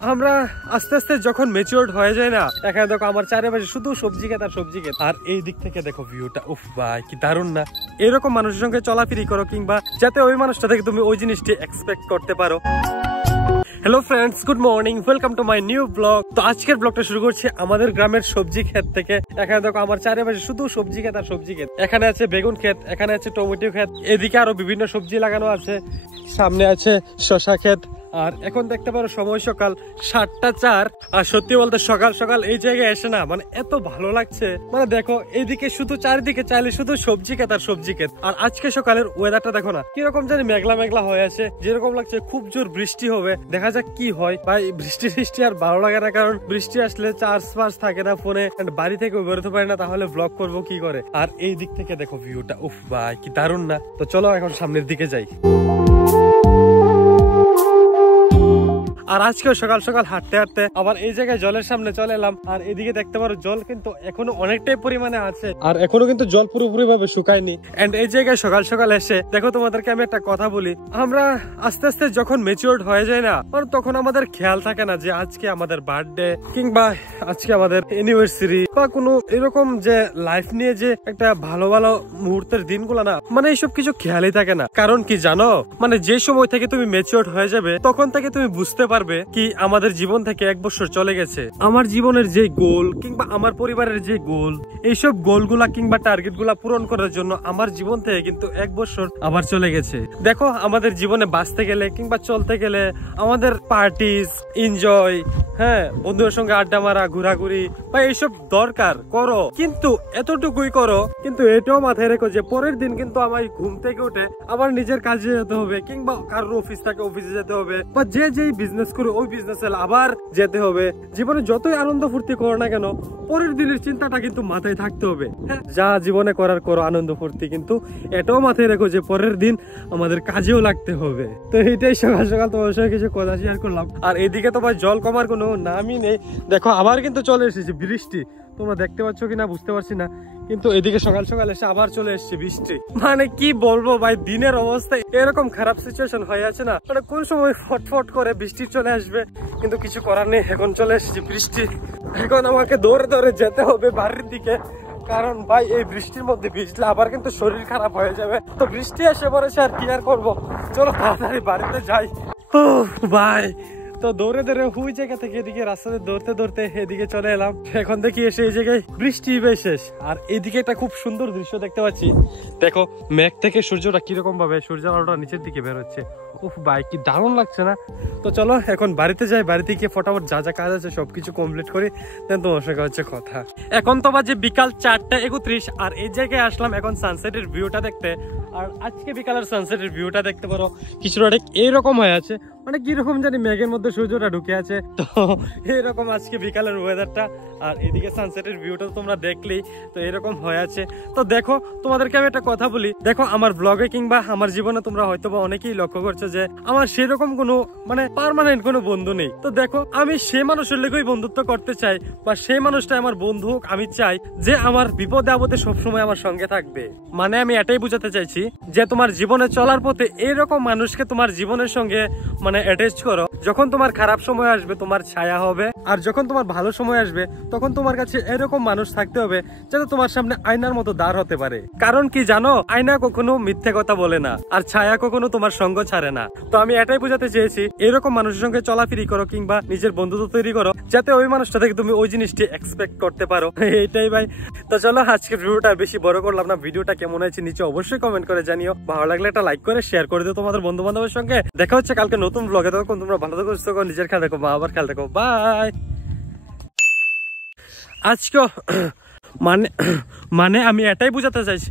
আমরা আস্তে আস্তে যখন ম্যাচিউরড হয়ে যায় না, এখানে দেখো আমার চারিপাশে শুধু সবজি ক্ষেত আর সবজি ক্ষেত, আর এই দিক থেকে দেখো ভিউটা, উফ ভাই কি দারুণ না। এরকম মানুষের সঙ্গে চলাফেরি করো, কিংবা যাতে ওই মানুষটা থেকে তুমি ওই জিনিসটি এক্সপেক্ট করতে পারো। Hello friends, good morning, welcome to my new blog. তো আজকের ব্লগটা শুরু করছি আমাদের গ্রামের সবজি ক্ষেত থেকে। এখানে দেখো আমার চারিপাশে শুধু সবজি ক্ষেত আর সবজি ক্ষেত। এখানে আছে বেগুন ক্ষেত, এখানে আছে টমেটো ক্ষেত, এদিকে আরো বিভিন্ন সবজি লাগানো আছে, সামনে আছে শসা ক্ষেত। আর এখন দেখতে পারো সময় সকাল 7:04। আর সত্যি বলতে সকাল সকাল এই জায়গায় এসে না মানে এত ভালো লাগছে। মানে দেখো এইদিকে শুধু চারিদিকে চাইলে শুধু সবজি ক্ষেত আর সবজি ক্ষেত। আর আজকে সকালের ওয়েদারটা দেখো না কিরকম জানি মেঘলা মেঘলা হয়ে আছে, যেরকম লাগছে খুব জোর বৃষ্টি হবে। দেখা যাক কি হয়। ভাই বৃষ্টি আর ভালো লাগে না, কারণ বৃষ্টি আসলে চার্জ ফার্জ থাকে না ফোনে, বাড়ি থেকে বেরোতে পারি না, তাহলে ব্লগ করবো কি করে। আর এই দিক থেকে দেখো ভিউটা, উফ ভাই কি দারুণ না। তো চলো এখন সামনের দিকে যাই। আর আজকেও সকাল সকাল হাঁটতে হাঁটতে আবার এই জায়গায় জলের সামনে চলে এলাম। আর এদিকে দেখতে পারো জল কিন্তু এখনো অনেকটাই পরিমাণে আছে, আর এখনো কিন্তু জল পুরোপুরি ভাবে শুকায়নি। এন্ড এই জায়গায় সকাল সকাল এসে দেখো তোমাদেরকে আমি একটা কথা বলি, আমরা আস্তে আস্তে যখন ম্যাচিউরড হয়ে যায় না, তখন আমাদের খেয়াল থাকে না যে আজকে আমাদের বার্থডে, কিংবা আজকে আমাদের অ্যানিভার্সারি, বা কোনো এরকম যে লাইফ নিয়ে যে একটা ভালো ভালো মুহূর্তের দিনগুলো না, মানে এইসব কিছু খেয়ালই থাকে না। কারণ কি জানো, মানে যে সময় থেকে তুমি ম্যাচিউরড হয়ে যাবে তখন থেকে তুমি বুঝতে পারবে কি আমাদের জীবন থেকে 1 বছর চলে গেছে। আমার জীবনের যে গোল, কিংবা আমার পরিবারের যে গোল, এইসব গোলগুলা কিংবা টার্গেট গুলা পূরণ করার জন্য আমার জীবন থেকে কিন্তু 1 বছর আবার চলে গেছে। দেখো আমাদের জীবনে বাঁচতে গেলে কিংবা চলতে গেলে আমাদের পার্টিস, এনজয়, হ্যাঁ, বন্ধুদের সঙ্গে আড্ডা মারা, ঘোরাঘুরি বা এইসব দরকার করো, কিন্তু এতটুকুই করো। কিন্তু এটাও মাথায় রেখো যে পরের দিন কিন্তু আমার ঘুম থেকে উঠে আবার নিজের কাজে যেতে হবে, কিংবা কারোর অফিস থাকে অফিসে যেতে হবে, বা যে যেই বিজনেস করে ওই বিজনেসে আবার যেতে হবে। জীবনে যতই আনন্দ ফুর্তি করো না কেন, পরের দিনের চিন্তাটা কিন্তু মাথায় থাকতে হবে। হ্যাঁ, যা জীবনে করার করো আনন্দ ফুর্তি, কিন্তু এটাও মাথায় রেখো যে পরের দিন আমাদের কাজেও লাগতে হবে। তো এটাই সকাল সকাল তোমার সঙ্গে কিছু কথা শেয়ার করলাম। আর এদিকে তো ভাই জল কমার কোনো নামই নেই। দেখো আবার কিন্তু চলে এসেছে বৃষ্টি, তোমরা দেখতে পাচ্ছ কিনা বুঝতে পারছি না, কিন্তু এদিকে সকাল সকাল এসে আবার চলে এসছে বৃষ্টি। মানে কি বলবো ভাই, দিনের অবস্থা এরকম খারাপ সিচুয়েশন হয়ে আছে না, মানে কোন সময় ফটফট করে বৃষ্টি চলে আসবে, কিন্তু কিছু করার নেই। এখন চলে এসেছে বৃষ্টি, এখন আমাকে দৌড়ে দৌড়ে যেতে হবে বাড়ির দিকে, কারণ ভাই এই বৃষ্টির মধ্যে ভিজলে আবার কিন্তু শরীর খারাপ হয়ে যাবে। তো বৃষ্টি এসে পড়েছে, আর কি আর করবো, চলো তাড়াতাড়ি বাড়িতে যাই। ও ভাই, তো দৌড়ে দৌড়ে ওই জায়গা থেকে এদিকে রাস্তাতে দৌড়তে দৌড়তে এদিকে চলে এলাম। এখন দেখি এসে এই জায়গায় বৃষ্টি শেষ। আর এদিকে একটা খুব সুন্দর দৃশ্য দেখতে পাচ্ছি। দেখো মেঘ থেকে সূর্যটা কিরকম ভাবে সূর্যের আলোটা নিচের দিকে বের হচ্ছে। উফ ভাই কি দারুণ লাগছে না। তো চলো এখন বাড়িতে যাই, বাড়িতে গিয়ে ফটাফট যা যা কাজ আছে সবকিছু কমপ্লিট করি, দেন তোমার সঙ্গে হচ্ছে কথা। এখন তো বাজে বিকাল 4:31, আর এই জায়গায় আসলাম এখন সানসেটের ভিউটা দেখতে। আর আজকে বিকালের সানসেটের ভিউটা দেখতে পারো কিছুটা এইরকম হয়ে আছে, মানে কিরকম জানি মেঘের মধ্যে সূর্যটা ঢুকে আছে। তো এইরকম আজকে বিকালের ওয়েদারটা, আর এদিকে সানসেটের ভিউটা তোমরা দেখলেই, তো এরকম হয়ে আছে। তো দেখো তোমাদেরকে আমি একটা কথা বলি, দেখো আমার ব্লগে কিংবা আমার জীবনে তোমরা হয়তো বা অনেকেই লক্ষ্য করছো যে আমার সেরকম কোনো মানে পার্মানেন্ট কোনো বন্ধু নেই। তো দেখো আমি সে মানুষের লেগেই বন্ধুত্ব করতে চাই, বা সেই মানুষটা আমার বন্ধু হোক। আমি চাই যে আমার বিপদে আপদে সবসময় আমার সঙ্গে থাকবে। মানে আমি এটাই বুঝাতে চাইছি যে তোমার জীবনে চলার পথে এরকম মানুষকে তোমার জীবনের সঙ্গে মানে অ্যাটাচ করো, যখন তোমার খারাপ সময় আসবে তোমার ছায়া হবে, আর যখন তোমার ভালো সময় আসবে তখন তোমার কাছে এরকম মানুষ থাকতে হবে যাতে তোমার সামনে আয়নার মতো দাঁড় হতে পারে। কারণ কি জানো, আয়না কখনো মিথ্যে কথা বলে না, আর ছায়া কখনো তোমার সঙ্গ ছাড়ে না। তো আমি এটাই বোঝাতে চেয়েছি, এরকম মানুষের সঙ্গে চলাফেরি করো, কিংবা নিজের বন্ধুত্ব তৈরি করো, যাতে ওই মানুষটা থেকে তুমি ওই জিনিসটি এক্সপেক্ট করতে পারো। এইটাই ভাই। তো চলো আজকের ভিডিওটা বেশি বড় করলাম না, ভিডিওটা কেমন হয়েছে নিচে অবশ্যই কমেন্ট করে জানিও। ভালো লাগলে একটা লাইক করে শেয়ার করে দিও তোমাদের বন্ধু বান্ধবের সঙ্গে। দেখা হচ্ছে কালকে নতুন ব্লগে, তখন তোমরা ভালো থাকো, সুস্থ থাকো, নিজের খেয়াল রাখো, মা আবার খেয়াল রাখো, বাই। আজকে মানে আমি এটাই বুঝাতে চাইছি।